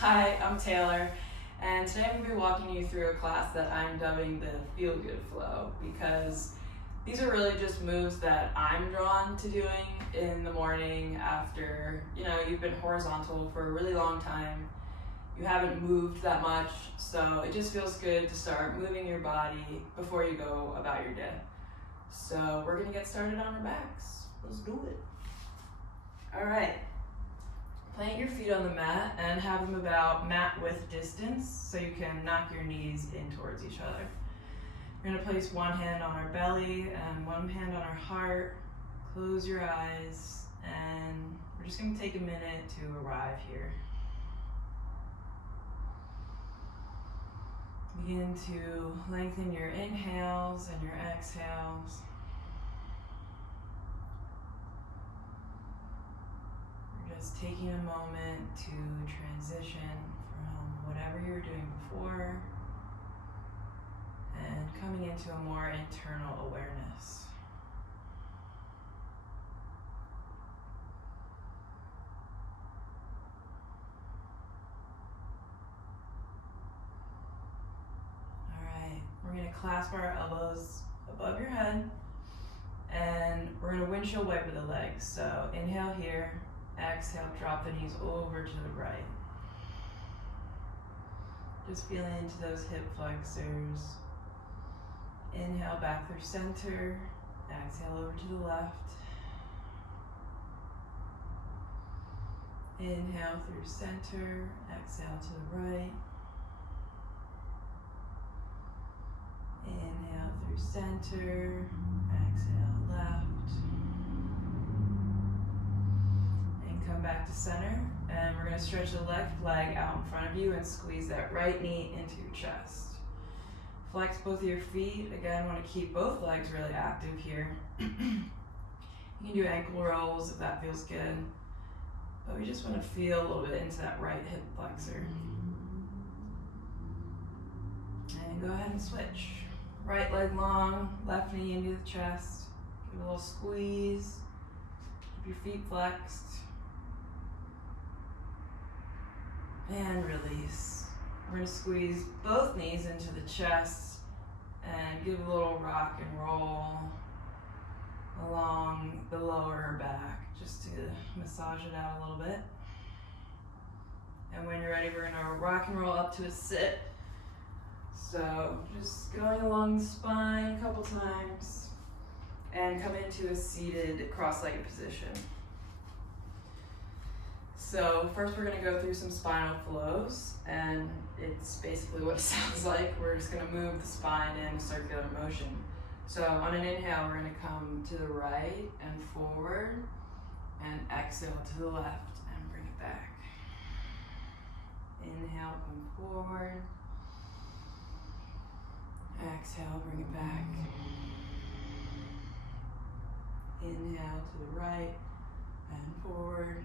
Hi, I'm Taylor, and today I'm going to be walking you through a class that I'm dubbing the Feel Good Flow because these are really just moves that I'm drawn to doing in the morning after, you've been horizontal for a really long time. You haven't moved that much, so it just feels good to start moving your body before you go about your day. So we're going to get started on our backs. Let's do it. All right. Plant your feet on the mat and have them about mat width distance so you can knock your knees in towards each other. We're going to place one hand on our belly and one hand on our heart. Close your eyes and we're just going to take a minute to arrive here. Begin to lengthen your inhales and your exhales. Just taking a moment to transition from whatever you were doing before and coming into a more internal awareness. All right, we're going to clasp our elbows above your head and we're going to windshield wiper the legs. So inhale here. Exhale, drop the knees over to the right. Just feeling into those hip flexors. Inhale back through center. Exhale over to the left. Inhale through center. Exhale to the right. Inhale through center. Exhale left. Come back to center, and we're going to stretch the left leg out in front of you and squeeze that right knee into your chest. Flex both of your feet. Again, want to keep both legs really active here. You can do ankle rolls if that feels good, but we just want to feel a little bit into that right hip flexor. And go ahead and switch. Right leg long, left knee into the chest. Give a little squeeze. Keep your feet flexed. And release. We're going to squeeze both knees into the chest and give a little rock and roll along the lower back just to massage it out a little bit. And when you're ready, we're going to rock and roll up to a sit. So just going along the spine a couple times and come into a seated cross-legged position. So first we're going to go through some spinal flows, and it's basically what it sounds like. We're just going to move the spine in a circular motion. So on an inhale, we're going to come to the right and forward, and exhale to the left and bring it back. Inhale, come forward. Exhale, bring it back. Inhale to the right and forward.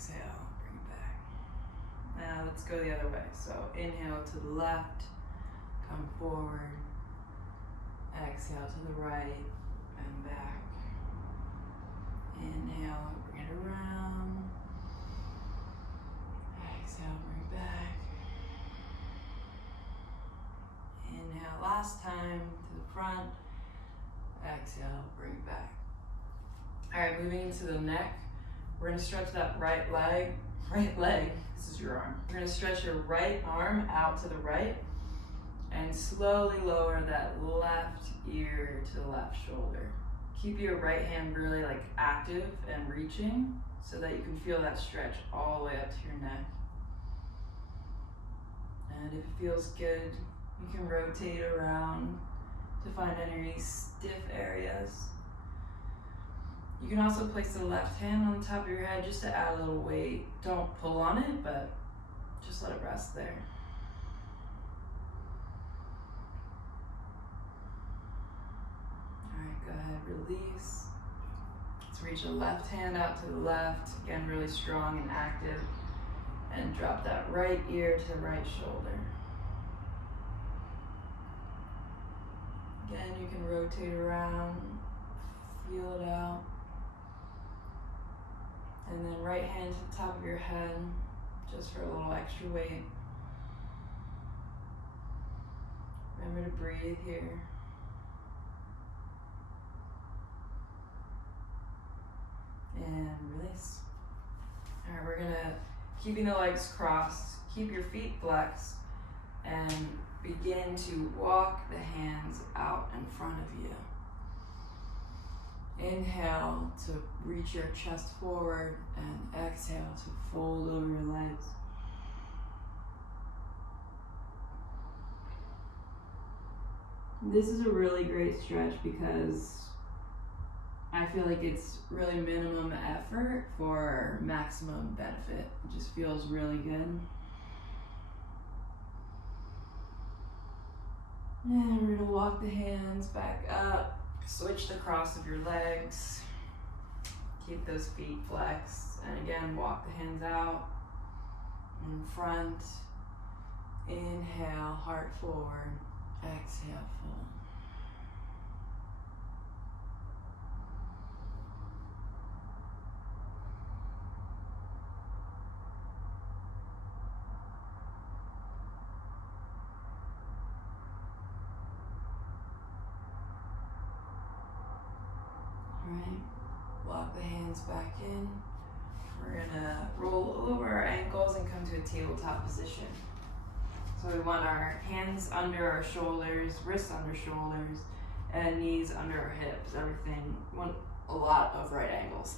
Exhale, bring it back. Now let's go the other way. So inhale to the left, come forward. Exhale to the right and back. Inhale, bring it around. Exhale, bring it back. Inhale last time to the front. Exhale, bring it back. All right, moving into the neck. We're going to stretch that right leg, this is your arm. We're going to stretch your right arm out to the right and slowly lower that left ear to the left shoulder. Keep your right hand really active and reaching so that you can feel that stretch all the way up to your neck. And if it feels good, you can rotate around to find any stiff areas. You can also place the left hand on the top of your head just to add a little weight. Don't pull on it, but just let it rest there. All right, go ahead, release. Let's reach the left hand out to the left. Again, really strong and active. And drop that right ear to the right shoulder. Again, you can rotate around, feel it out. And then right hand to the top of your head, just for a little extra weight. Remember to breathe here. And release. All right, we're gonna, keeping the legs crossed, keep your feet flexed, and begin to walk the hands out in front of you. Inhale to reach your chest forward, and exhale to fold over your legs. This is a really great stretch because I feel like it's really minimum effort for maximum benefit. It just feels really good. And we're gonna walk the hands back up, switch the cross of your legs, keep those feet flexed, and again, walk the hands out in front. Inhale, heart forward, exhale, fold. Alright, walk the hands back in. We're gonna roll over our ankles and come to a tabletop position. So we want our hands under our shoulders, wrists under shoulders, and knees under our hips. Everything, we want a lot of right angles.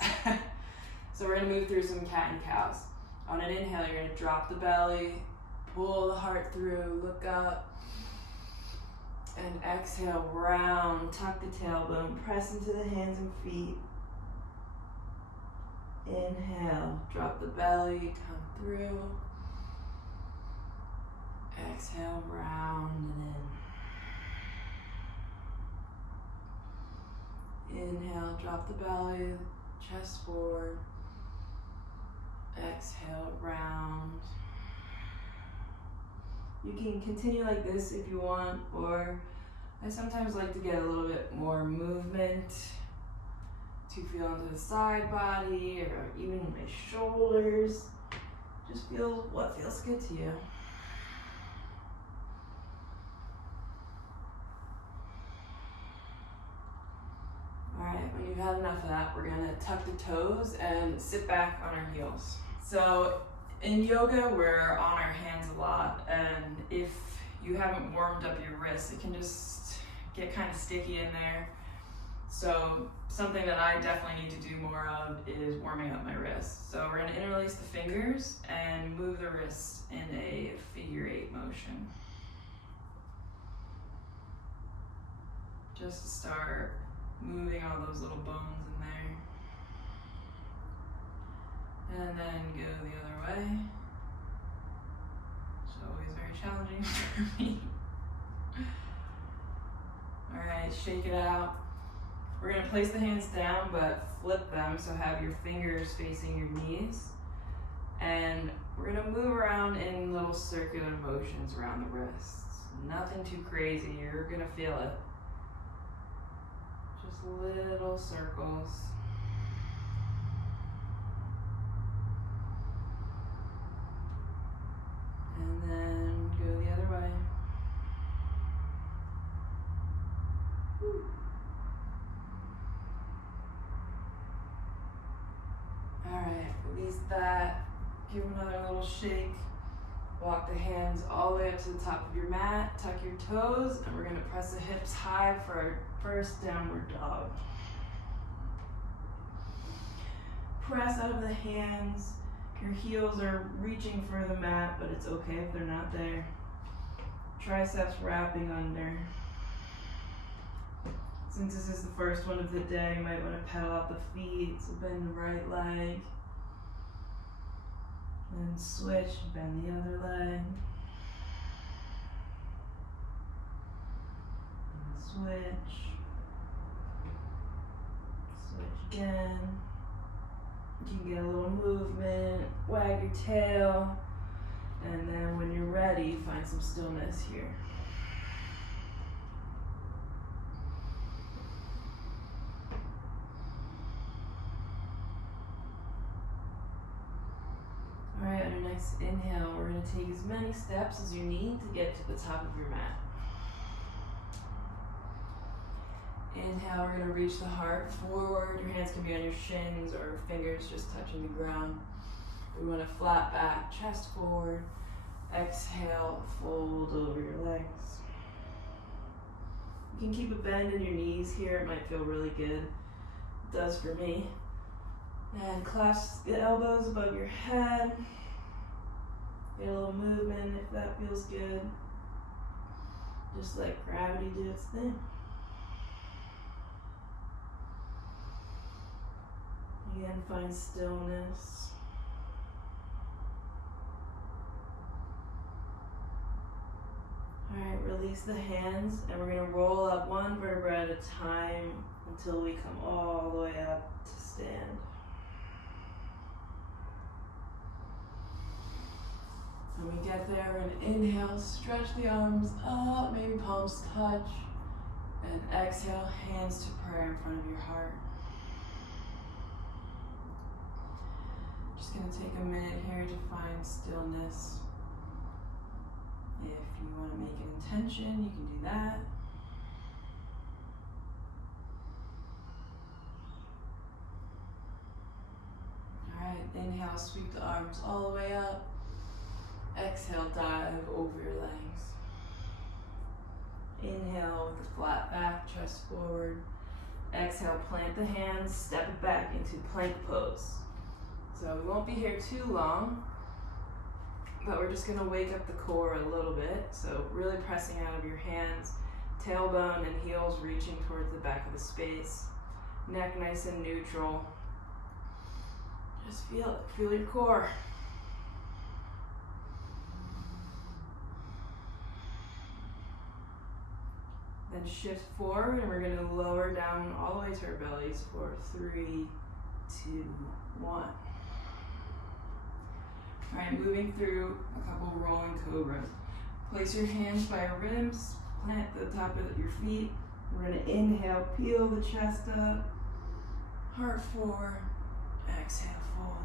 So we're gonna move through some cat and cows. On an inhale, you're gonna drop the belly, pull the heart through, look up, and exhale, round, tuck the tailbone, press into the hands and feet. Inhale, drop the belly, come through. Exhale, round and in. Inhale, drop the belly, chest forward. Exhale, round. You can continue like this if you want, or I sometimes like to get a little bit more movement to feel into the side body or even my shoulders. Just feel what feels good to you. Alright, when you've had enough of that, we're gonna tuck the toes and sit back on our heels. So in yoga, we're on our hands a lot, and if you haven't warmed up your wrists, it can just get kind of sticky in there. So something that I definitely need to do more of is warming up my wrists. So we're gonna interlace the fingers and move the wrists in a figure 8 motion. Just to start moving all those little bones in there. And then go the other way. It's always very challenging for me. Alright, shake it out. We're going to place the hands down but flip them, so have your fingers facing your knees. And we're going to move around in little circular motions around the wrists. Nothing too crazy, you're going to feel it. Just little circles. And then go the other way. Whew. Alright, release that. Give another little shake. Walk the hands all the way up to the top of your mat. Tuck your toes, and we're going to press the hips high for our first downward dog. Press out of the hands. Your heels are reaching for the mat, but it's okay if they're not there. Triceps wrapping under. Since this is the first one of the day, you might want to pedal out the feet, so bend the right leg. Then switch, bend the other leg. And switch. Switch again. You can get a little movement, wag your tail, and then when you're ready, find some stillness here. Alright, on your next Inhale, we're going to take as many steps as you need to get to the top of your mat. Inhale, we're going to reach the heart forward. Your hands can be on your shins or fingers just touching the ground. We want to flat back, chest forward. Exhale, fold over your legs. You can keep a bend in your knees here. It might feel really good. It does for me. And clasp the elbows above your head. Get a little movement if that feels good. Just let gravity do its thing. Again, find stillness. Alright, release the hands, and we're going to roll up one vertebra at a time until we come all the way up to stand. When we get there, we're going to inhale, stretch the arms up, maybe palms touch, and exhale, hands to prayer in front of your heart. Just going to take a minute here to find stillness. If you want to make an intention, you can do that. Alright, inhale, sweep the arms all the way up. Exhale, dive over your legs. Inhale with a flat back, chest forward. Exhale, plant the hands, step it back into plank pose. So we won't be here too long, but we're just gonna wake up the core a little bit. So really pressing out of your hands, tailbone and heels reaching towards the back of the space. Neck nice and neutral. Just feel it, feel your core. Then shift forward, and we're gonna lower down all the way to our bellies for 3, 2, 1. All right, moving through a couple rolling cobras. Place your hands by your ribs, plant the top of your feet. We're gonna inhale, peel the chest up, heart forward, exhale, fold.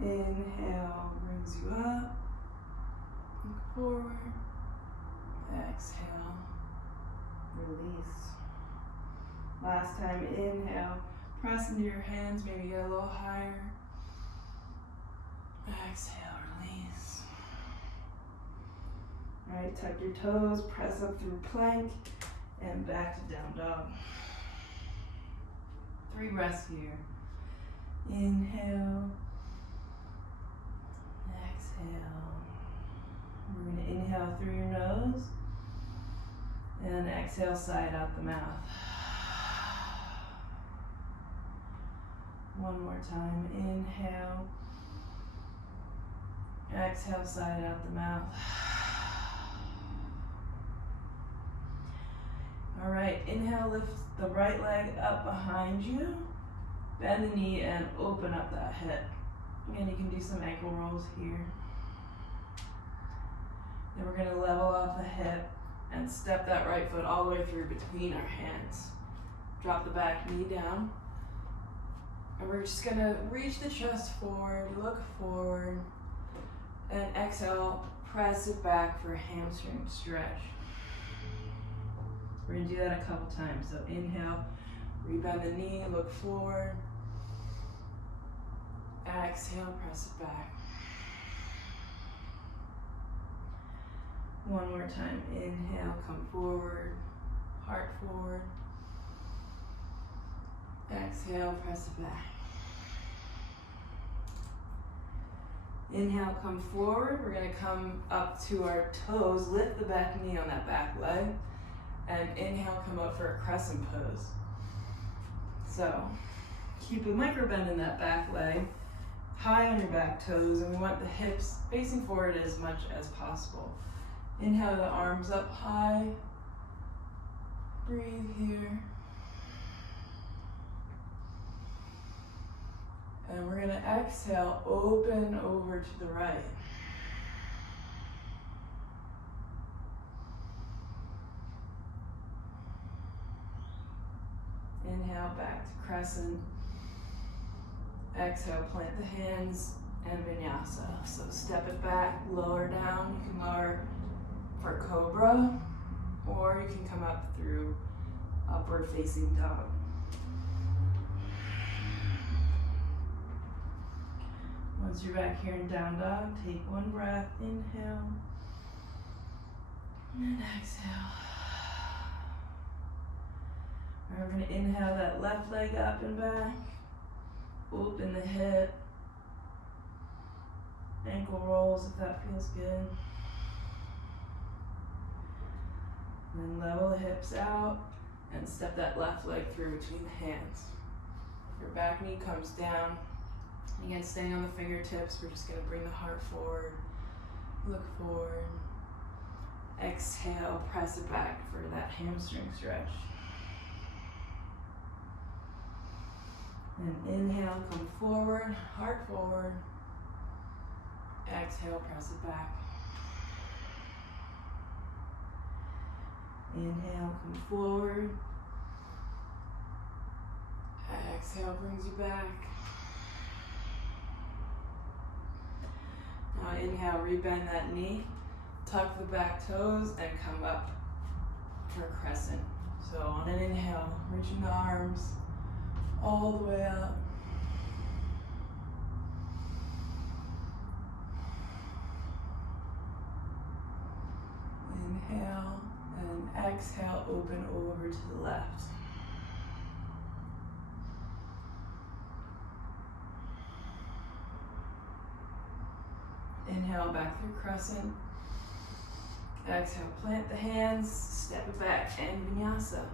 Inhale, brings you up, look forward, exhale, release. Last time, inhale, press into your hands, maybe get a little higher. Exhale, release. All right, tuck your toes, press up through plank, and back to down dog. 3 breaths here. Inhale, exhale. We're going to inhale through your nose, and exhale, side out the mouth. One more time, inhale. Exhale, side out the mouth. All right, inhale, lift the right leg up behind you. Bend the knee and open up that hip. Again, you can do some ankle rolls here. Then we're gonna level off the hip and step that right foot all the way through between our hands. Drop the back knee down. And we're just gonna reach the chest forward, look forward, and exhale, press it back for a hamstring stretch. We're gonna do that a couple times. So inhale, rebend the knee, look forward. Exhale, press it back. One more time, inhale, come forward, heart forward. Exhale, press it back. Inhale, come forward. We're gonna come up to our toes, lift the back knee on that back leg, and inhale, come up for a crescent pose. So, keep a micro bend in that back leg, high on your back toes, and we want the hips facing forward as much as possible. Inhale, the arms up high. Breathe here. And we're gonna exhale, open over to the right. Inhale, back to crescent. Exhale, plant the hands and vinyasa. So step it back, lower down. You can lower for cobra, or you can come up through upward facing dog. Once you're back here in down dog, take one breath, inhale, and exhale. We're going to inhale that left leg up and back, open the hip, ankle rolls if that feels good. And then level the hips out and step that left leg through between the hands. Your back knee comes down. Again, staying on the fingertips, we're just going to bring the heart forward, look forward. Exhale, press it back for that hamstring stretch. And inhale, come forward, heart forward. Exhale, press it back. Inhale, come forward. Exhale brings you back. Now inhale, rebend that knee, tuck the back toes, and come up for a crescent. So on an inhale, reaching the arms all the way up. Inhale and exhale, open over to the left. Inhale, back through crescent. Exhale, plant the hands, step it back, and vinyasa.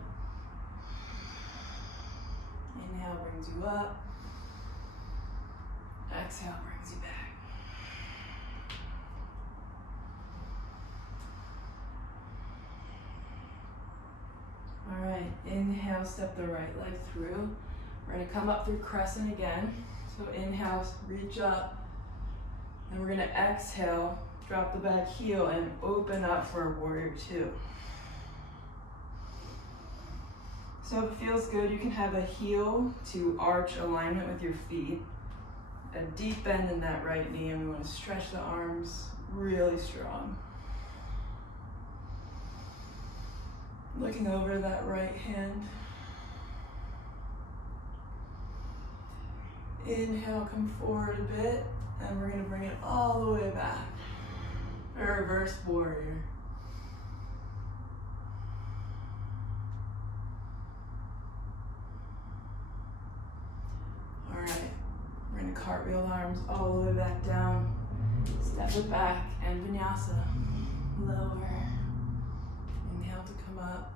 Inhale brings you up. Exhale brings you back. All right, inhale, step the right leg through. We're gonna come up through crescent again. So inhale, reach up. And we're gonna exhale, drop the back heel and open up for a warrior two. So if it feels good, you can have a heel to arch alignment with your feet. A deep bend in that right knee, and we wanna stretch the arms really strong. Looking over that right hand. Inhale, come forward a bit. And we're going to bring it all the way back. A reverse warrior. All right, we're going to cartwheel the arms all the way back down. Step it back and vinyasa. Lower. Inhale to come up.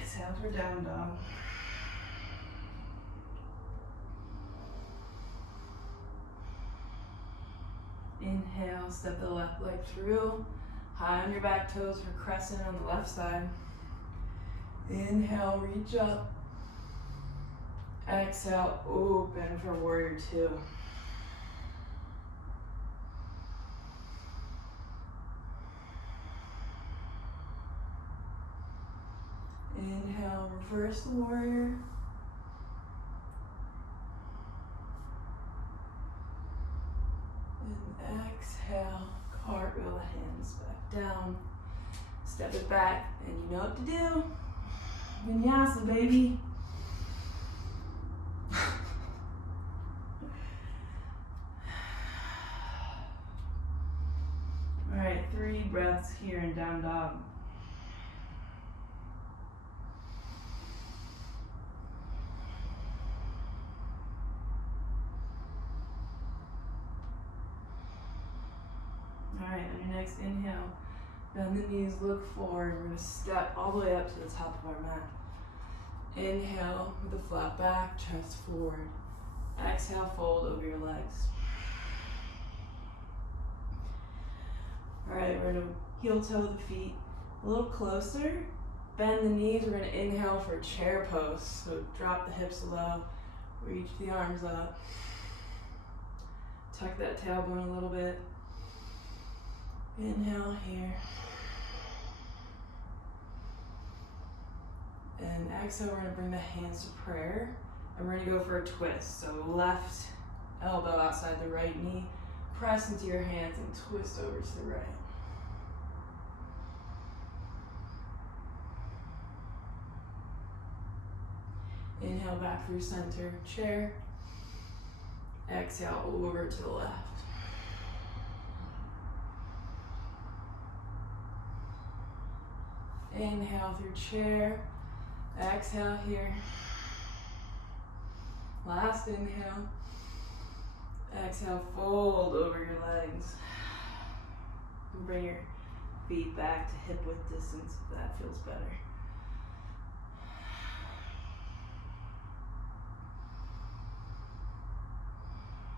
Exhale for down dog. Inhale, step the left leg through, high on your back toes for crescent on the left side. Inhale, reach up. Exhale, open for warrior two. Inhale, reverse the warrior. And exhale, cartwheel the hands back down. Step it back, and you know what to do. Vinyasa, baby. All right, 3 breaths here in down dog. All right, on your next inhale, bend the knees, look forward. We're gonna step all the way up to the top of our mat. Inhale with a flat back, chest forward. Exhale, fold over your legs. All right, we're gonna heel toe the feet a little closer. Bend the knees, we're gonna inhale for chair pose. So drop the hips low, reach the arms up. Tuck that tailbone a little bit. Inhale here. And exhale, we're gonna bring the hands to prayer. And we're gonna go for a twist. So left elbow outside the right knee, press into your hands and twist over to the right. Inhale back through center, chair. Exhale over to the left. Inhale through chair. Exhale here. Last inhale. Exhale, fold over your legs. And bring your feet back to hip width distance if that feels better.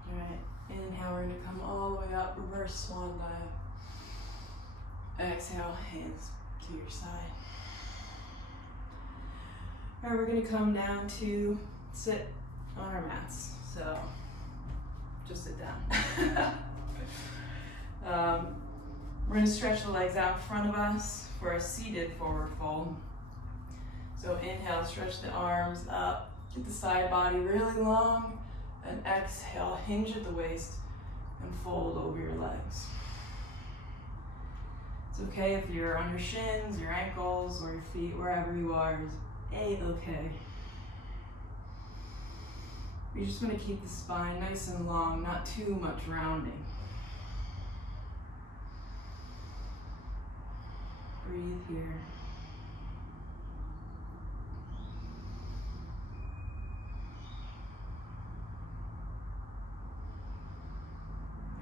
Alright, inhale, we're going to come all the way up, reverse swan dive. Exhale, hands to your side. Alright, we're going to come down to sit on our mats. So, just sit down. We're going to stretch the legs out in front of us for a seated forward fold. So inhale, stretch the arms up, get the side body really long, and exhale, hinge at the waist and fold over your legs. It's okay if you're on your shins, your ankles, or your feet, wherever you are, is A-okay. You're just going to keep the spine nice and long, not too much rounding. Breathe here.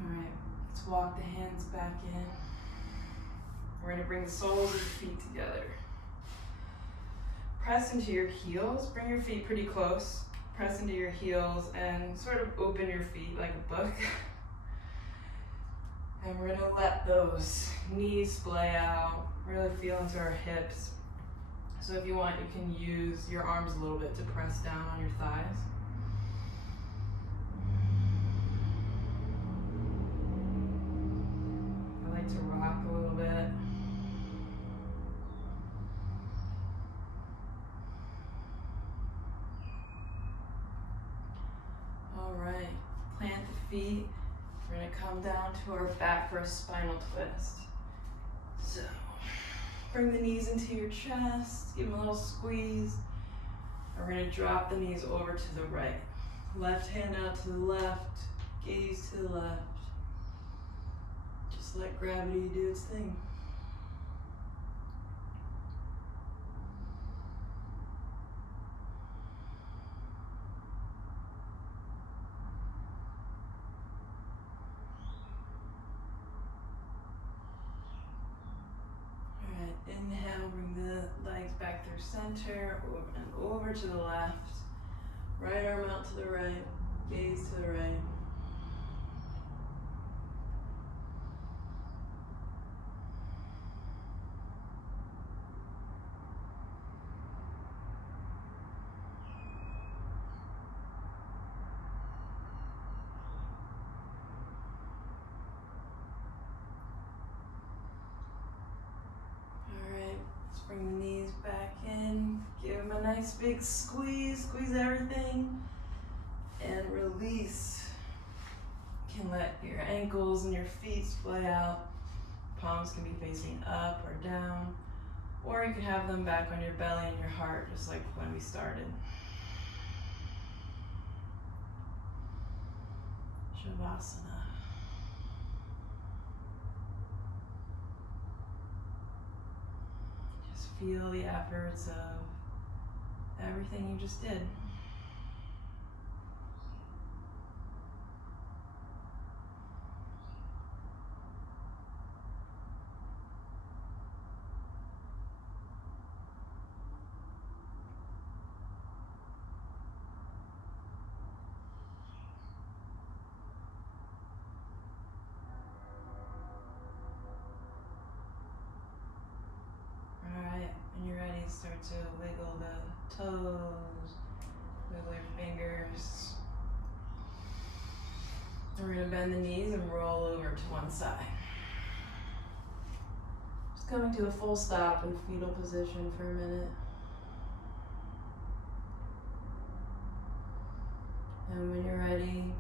All right, let's walk the hands back in. We're going to bring the soles of the feet together. Press into your heels, bring your feet pretty close. Press into your heels and sort of open your feet like a book. And we're gonna let those knees splay out, really feel into our hips. So if you want, you can use your arms a little bit to press down on your thighs. I like to rock a little bit. All right, plant the feet. We're going to come down to our back for a spinal twist. So, bring the knees into your chest, give them a little squeeze. And we're going to drop the knees over to the right. Left hand out to the left, gaze to the left. Just let gravity do its thing. Inhale, bring the legs back through center and over to the left. Right arm out to the right, gaze to the right. Bring the knees back in, give them a nice big squeeze, squeeze everything, and release. You can let your ankles and your feet splay out. Palms can be facing up or down, or you can have them back on your belly and your heart, just like when we started. Shavasana. Feel the efforts of everything you just did. When you're ready, start to wiggle the toes, wiggle your fingers. And we're going to bend the knees and roll over to one side. Just coming to a full stop in fetal position for a minute. And when you're ready,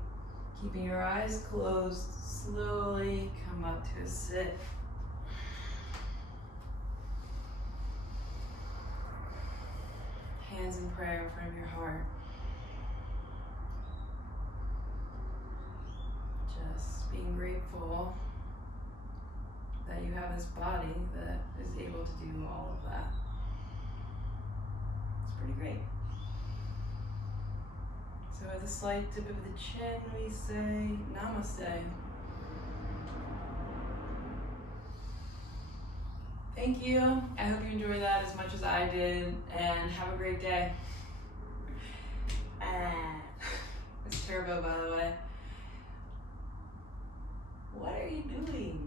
keeping your eyes closed, slowly come up to a sit. Hands in prayer in front of your heart. Just being grateful that you have this body that is able to do all of that. It's pretty great. So with a slight dip of the chin, we say namaste. Thank you. I hope you enjoyed that as much as I did, and have a great day. It's Turbo, by the way. What are you doing?